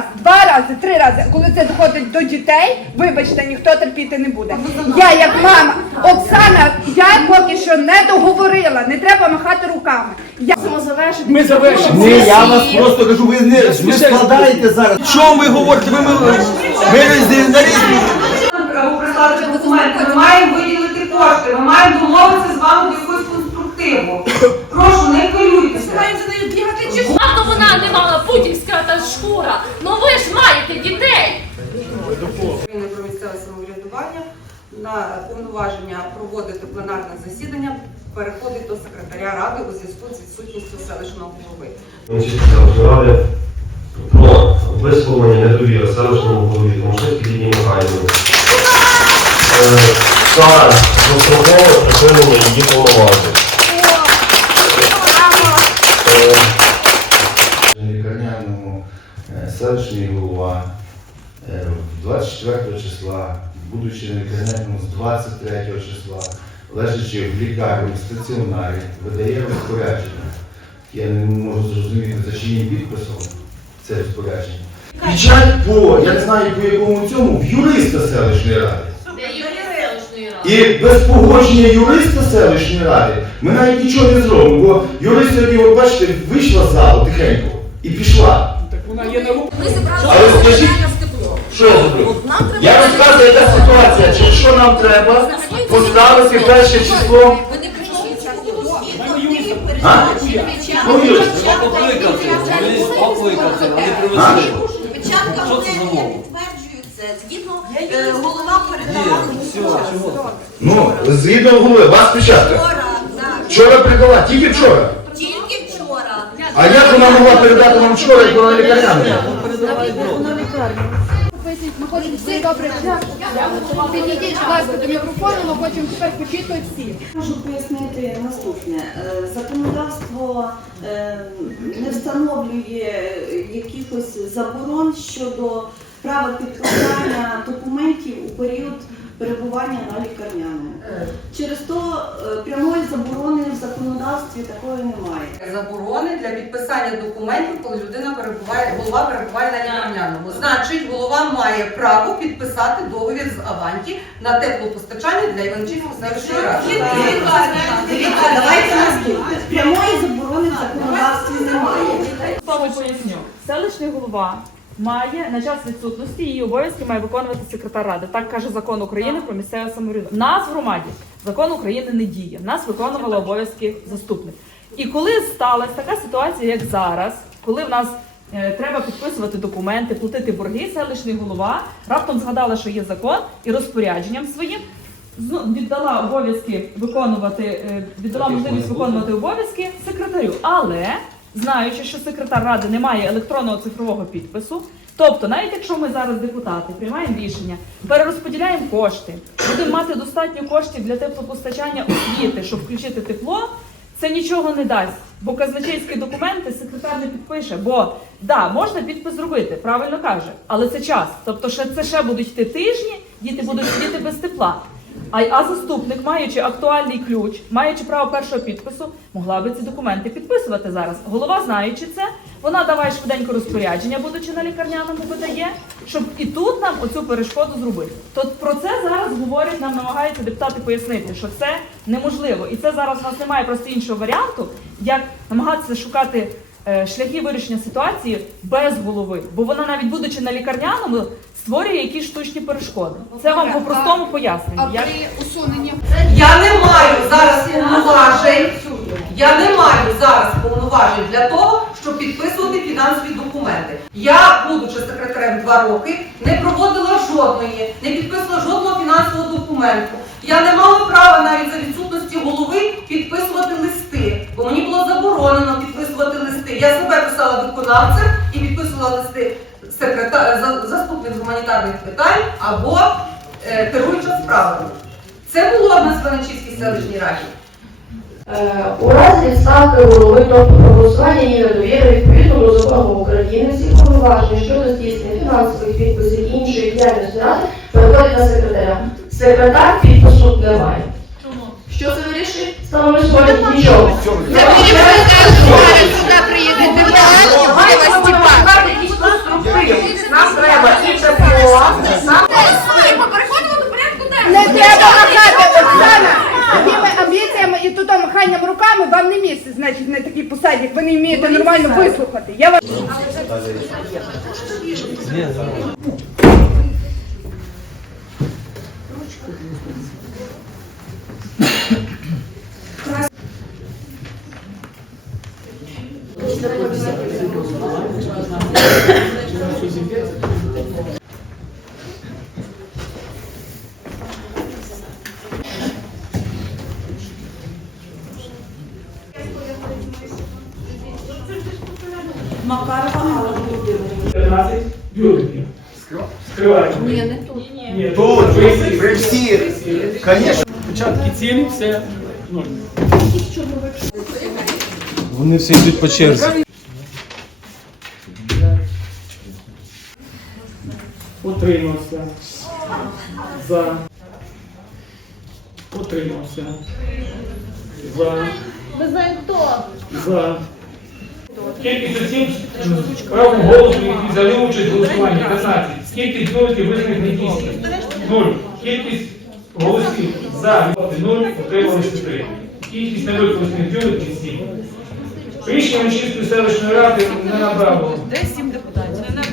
раз, два рази, три рази. Коли це доходить до дітей, вибачте, ніхто терпіти не буде. Я як мама, Оксана, я поки що не договорила, не треба махати руками. Я Ми завершимо. Ні, я вас просто кажу, ви не, не складаєте зараз. Що ви говорите? Ви, ми, на різні. прислати документи. Ми маємо виділити кошти, ми маємо домовитися з вами до якогось конструктиву. Прошу, не хвилюйтеся. Шкура. Ну ви ж маєте дітей. України про місцеве самоврядування на повноваження проводити пленарне засідання переходить до секретаря ради у зв'язку з відсутністю селищного голови. Ради про висловлення недовіри селищному голові Томашинській Лідії Михайлівні Е, та дострокове припинення її повноважень. Е, лікарняному е, селищний голова е, 24 числа, будучи на лікарняному з 23 числа, лежачи в лікарні, в стаціонарі, видає розпорядження. Я не можу зрозуміти, за чиїм підписом це розпорядження. Печать по, я не знаю по якому цьому, в юриста селищної ради. І без погодження юриста селищної ради ми навіть нічого не зробимо, бо юрист сьогодні, от бачите, вийшла з залу тихенько і пішла. Так вона є на руку. Але скажіть, що я зроблю? Я розказую, яка ситуація, чи що нам треба? Поставити перше число. А? Ну, юрист. А? Печатка вони не підтверджуються. Згідно е, голова передала Ну, згідно голови, вас печатка. вчора, передала, тільки вчора. А як вона могла передати нам вчора, як вона лікарняна? Ми хочемо всі добре. Підійдіть, будь ласка, до мікрофону, ми хочемо тепер почути всі. Можу пояснити наступне. Е, Законодавство е, не встановлює якихось заборон щодо права підписання документів у період перебування на лікарняному. Через то е, прямої заборони в законодавстві такої немає. Заборони для підписання документів, коли людина перебуває, голова перебуває на лікарняному. Значить, голова має право підписати договір з Аванті на теплопостачання для Іванчівської селищної ради. Давайте наступне. Прямої заборони в законодавстві немає. Вам поясню. Селищний голова має на час відсутності її обов'язки має виконувати секретар ради. Так каже закон України про місцеве самоврядування. Нас в громаді закон України не діє. В Нас виконувала обов'язки заступник. І коли сталася така ситуація, як зараз, коли в нас е, треба підписувати документи, платити борги, селищний голова раптом згадала, що є закон, і розпорядженням своїм віддала обов'язки виконувати, е, віддала можливість виконувати обов'язки секретарю. Але знаючи, що секретар ради не має електронного цифрового підпису, тобто, навіть якщо ми зараз депутати приймаємо рішення, перерозподіляємо кошти, будемо мати достатньо коштів для теплопостачання освіти, щоб включити тепло. Це нічого не дасть, бо казначейські документи секретар не підпише. Бо да, можна підпис зробити, правильно каже, але це час. Тобто, ще це ще будуть йти тижні, діти будуть сидіти без тепла. А, а заступник, маючи актуальний ключ, маючи право першого підпису, могла би ці документи підписувати зараз. Голова, знаючи це, вона давай швиденько розпорядження, будучи на лікарняному, видає, щоб і тут нам оцю перешкоду зробити. То про це зараз говорять, нам намагаються депутати пояснити, що це неможливо. І це зараз у нас немає просто іншого варіанту, як намагатися шукати е, шляхи вирішення ситуації без голови. Бо вона навіть будучи на лікарняному, створює якісь штучні перешкоди. Це вам по-простому пояснення. Як усунення Я не маю зараз повноважень. Я не маю зараз повноважень для того, щоб підписувати фінансові документи. Я, будучи секретарем два роки, не проводила жодної, не підписувала жодного фінансового документу. Я не мала права навіть за відсутності голови підписувати листи, бо мені було заборонено підписувати листи. Я себе писала виконавцем і підписувала листи секретар, заступник з гуманітарних питань або е, керуюча справами. Це було в нас в селищній раді. Е, У разі відставки голови, тобто проголосування її недовіри відповідно до закону України, всі повноваження щодо здійснення фінансових підписів і іншої діяльності ради переходять на секретаря. Секретар підпису не має. Що це вирішує? Становить нічого. Це нам треба і тепло. Нам... Е, переходимо до порядку денного. Не треба махати, Оксана! Такими амбіціями і тут маханням руками вам не місце, значить, на такій посаді, ви не вмієте ну, нормально вислухати. Я вас... Макарова Алла Володимирівна. 15 бюлетенів. Скриваємо. Ні, не тут. Ні, Тут, всіх, звісно. Початки цілі, все. Вони всі йдуть по черзі. Утримався. За. Утримався. За. Ви знаєте хто? За. Кількість осіб з правом голосу, які взяли участь в голосуванні 15. Кількість бюлетів визнаних недійсними. 0. Кількість голосів за 0, утрималися 3. Кількість невикористаних бюлетів 7. Рішення Мечівської селищної ради не набрало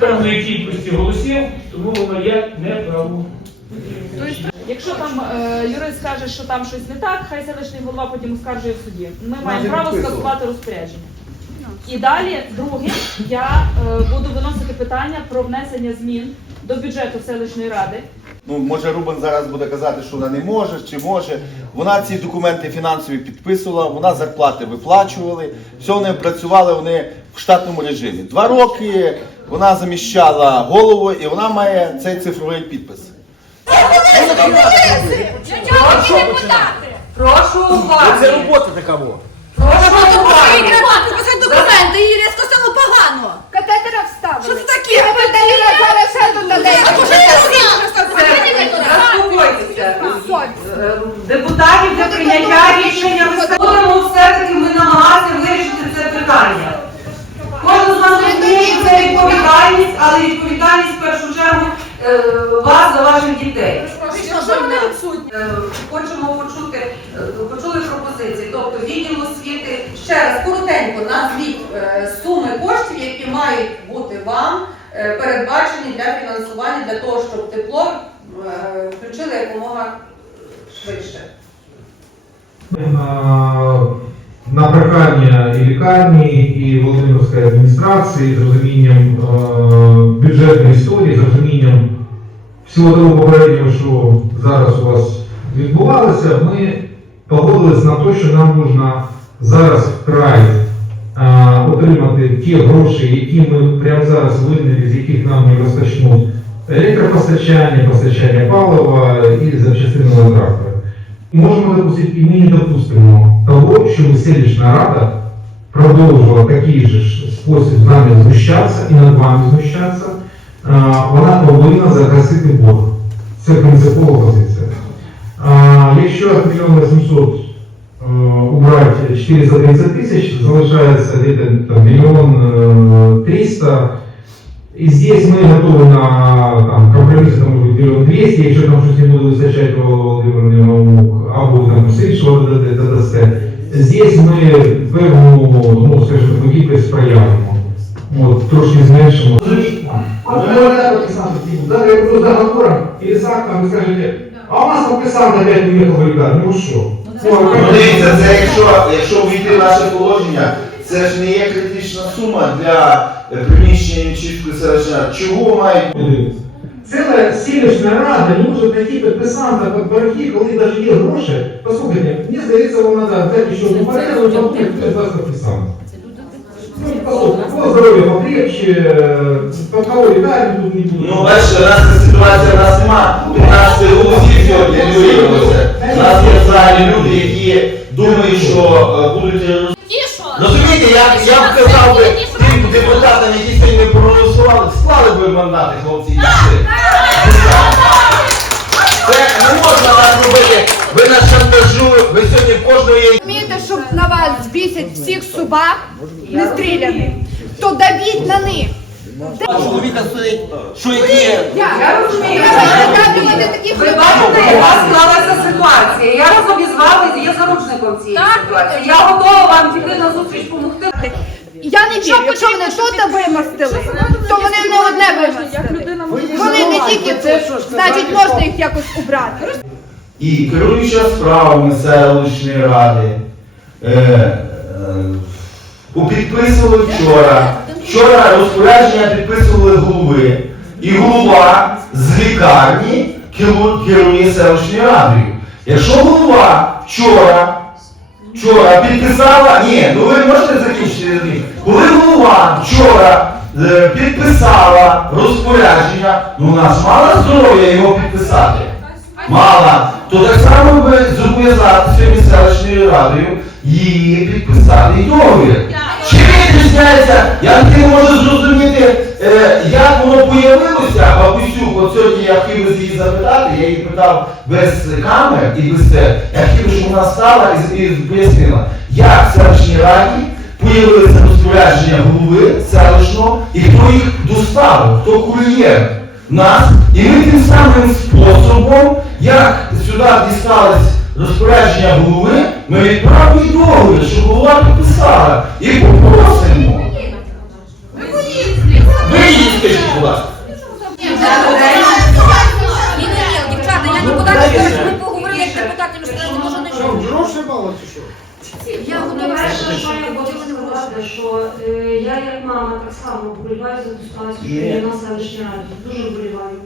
певної кількості голосів, тому воно є неправомірним. Якщо там е, юрист каже, що там щось не так, хай селищний голова потім оскаржує в суді. Ми маємо право скасувати розпорядження. І далі, друге, я е, буду виносити питання про внесення змін до бюджету селищної ради. Ну, може Рубан зараз буде казати, що вона не може чи може. Вона ці документи фінансові підписувала, вона зарплати виплачували, все вони працювали вони в штатному режимі. Два роки вона заміщала голову і вона має цей цифровий підпис. Прошу уваги. робота така була. Прошу уваги. Документи, її різко стало погано. Катетера вставили. Що це таке? Катетера зараз ще тут Заспокойтеся. Е, Депутатів для прийняття рішення будемо все-таки ми намагатися вирішити це питання. Кожен з нас розуміє, що це відповідальність, але відповідальність в першу чергу е, вас за ваших дітей. Е, Хочемо почути, е, почули пропозиції, тобто відділ освіти. Ще раз коротенько назвіть е, суми коштів, які мають бути вам е, передбачені для фінансування для того, щоб тепло е, включили якомога швидше. на, прохання і лікарні, і Володимирської адміністрації з розумінням бюджетної історії, з розумінням всього того попереднього, що зараз у вас відбувалося, ми погодились на те, що нам потрібно зараз вкрай е, отримати ті гроші, які ми прямо зараз винні, з яких нам не розпочнуть електропостачання, постачання палива і запчастинного трактора. Можемо допустити, і ми не допустимо того, щоб селищна рада продовжувала такий же спосіб з нами знущатися і над вами знущатися. А, Вона повинна загасити борг. Це принципова позиція. А, Якщо 1 800 е, убрати 430 тисяч, залишається где-то там, миллион э, триста. И здесь мы готовы на там, компромисс, это может быть миллион двести, якщо там щось не буде вистачати, то Володимир Мамук, або там з іншого додасте- додасте. Здесь ми певну, ну, скажімо, таку кількість проявимо. От, трошки зменшимо. От ви так написано, да, я буду договором, или с актом, вы скажете, а у нас подписано опять уехал в лікарню, ну що? Дивіться, це якщо, якщо війти в наше положення, це ж не є критична сума для е, приміщення Мічівської селищної. Чого мають Подивіться. Ціла селищна рада не може знайти підписанта під борги, коли навіть є гроші. Послухайте, мені здається, вам треба взяти ще одну порядку, і подумати, хто з вас підписант. Ну, послухайте, кого здоров'я покрепче, по кого лікарні тут не буде. Ну, бачите, у нас ця ситуація, у нас нема 15 голосів сьогодні виявилося. У нас є в залі люди, які думають, що е, будуть роз- Розумієте, я, я б сказав би тим депутатам, які сьогодні не проголосували, склали би мандати, хлопці, і. Це не можна так робити. Ви нас шантажуєте, ви сьогодні кожного є. Розумієте, щоб на вас збісять всіх собак не стріляних, то давіть на них. Чоловіка стоїть, що які Я розумію. Ви бачите, яка склалася ситуація. Я разом із вами є заручником цієї ситуації. Я готова вам піти на зустріч допомогти. Я не вірю, якщо вони щось вимостили, то вони не одне вимостили. Вони не тільки це, значить можна їх якось убрати. І керуюча справами селищної ради е, е, підписували вчора. Вчора розпорядження підписували голови. І голова з лікарні керує селищною радою. Якщо голова вчора вчора підписала, ні, ну ви можете закінчити. Коли голова вчора е, підписала розпорядження, ну у нас мало здоров'я його підписати. Мала. То так само би зобов'язати сьогодні селищною радою її підписати договір. Чи відрізняється? Я не можу зрозуміти, е, як воно появилося, бабусюк, от сьогодні я хотів би її запитати, я її питав без камер і без це. Я хотів, щоб вона стала і, і пояснила, як в селищній раді появилися розпорядження голови селищного і хто їх доставив, хто кур'єр нас, і ми тим самим способом, як сюди дістались розпорядження голови, ми відправили договір, щоб голова підписала. І попросимо. Ви її скажіть, будь ласка. Ні, ні, дівчата, я нікуди не хочу, ми поговорили як депутати, ми сказали, може не чуємо. Я готова перше, що я хочу сказати, що е, я як мама так само вболіваю за ту ситуацію, що є на селищній раді. Дуже вболіваю.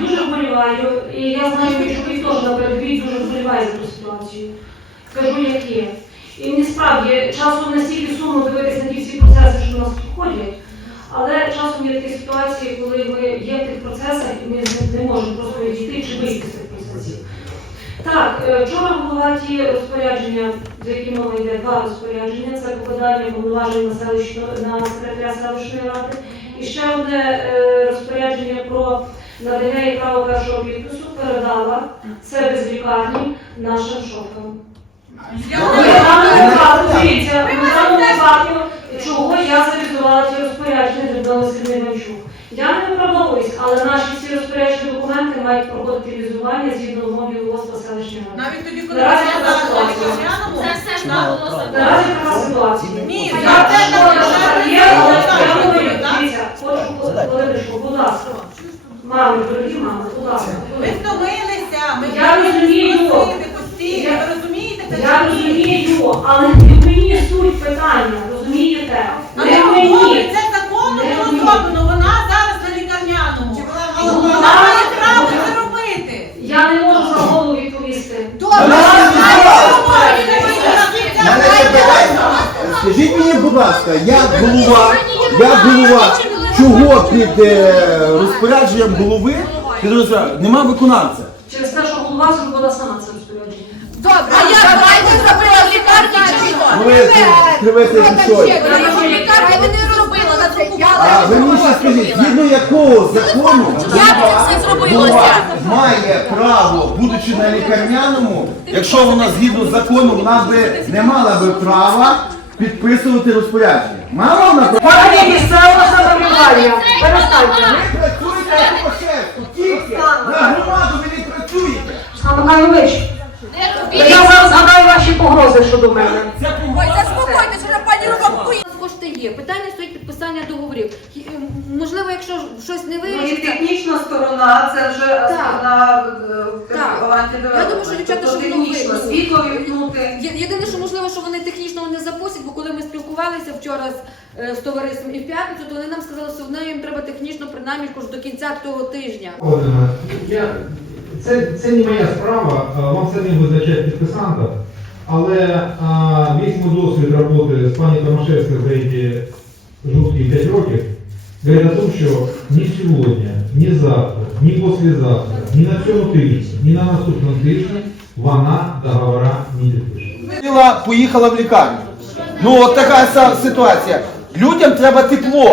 Дуже вболіваю. І я знаю, що ви теж на передовій дуже вболіває за ту ситуацію. Кажу, як є. І мені справді часом настільки сумно дивитися на ті всі процеси, що в нас проходять. Але часом є такі ситуації, коли ми є в тих процесах і ми не- не можемо просто Так, е, вчора була ті розпорядження, за які мова йде, два розпорядження. Це покладання повноважень на селищну на секретаря селищної ради. І ще одне е, розпорядження про надання і право першого підпису передала це без лікарні нашим даному випадку, дивіться, в даному випадку, чого я завізувала ті розпорядження Людмила Васильівна Іванчук. Я не виправдовуюсь, але наші всі розпоряджені документи мають проходити візування згідно умов Білогоспа селищної ради. Навіть тоді, коли Наразі ми така сказали, ситуація. що Це все ж нам було Наразі така ситуація. Ні, Я я теж що є, але я так, говорю, дивіться, хочу, Володимирко, будь ласка. Мами, дорогі мами, будь ласка. Ми втомилися, ми Я розумію. постійно, постійно, Я- ви розумієте? це Я чи ні? розумію, але не в мені суть питання, розумієте? Не в мені. це законно Не було зроблено, вона зараз на лікарняному. вона- Вона має право це робити. Я не можу за голову відповісти. Мене ще питання. Скажіть мені, будь ласка, як голова, як голова, чого під е, розпорядженням голови під розпорядженням нема виконавця? Через те, що голова зробила сама це розпорядження. Добре, а я давайте забила в лікарні чи що? Кривете там душою. В лікарні ви не робила. А ви мені ще скажіть, згідно якого закону Як це все зробилося? голова має право, будучи на лікарняному, якщо вона згідно закону, вона би не мала би права підписувати розпорядження. Мало вона право? Пані місцева самоврядування, перестаньте. Ви працюєте як по шефу, тільки на громаду ви не працюєте. А Михайлович, я зараз згадаю ваші погрози щодо мене. Ой, заспокойтесь, вже пані Рубанку. Кошти є. Питання стоїть підписання договорів. Можливо, якщо щось не Ну, і вирішиться. технічна сторона, це вже сторона е, Так. антидевелопменту. Я думаю, що дівчата, Тобто щоб воно технічно, світло вімкнути. Є- Єдине, що можливо, що вони технічно не запустять, бо коли ми спілкувалися вчора з, е, з товариством і в п'ятницю, то вони нам сказали, що в неї їм треба технічно принаймні ж до кінця того тижня. Я, це, це не моя справа, а, вам це не визначає підписанта, але а, весь мій досвід роботи з пані Томашевською за ці жорсткі 5 років говорят о том, що ні сьогодні, ні завтра, ні послезавтра, ні на цьому тижні, ні на наступному тижні вона договора не підпише. Поїхала в лікарню. Ну от така ситуація. Людям треба тепло.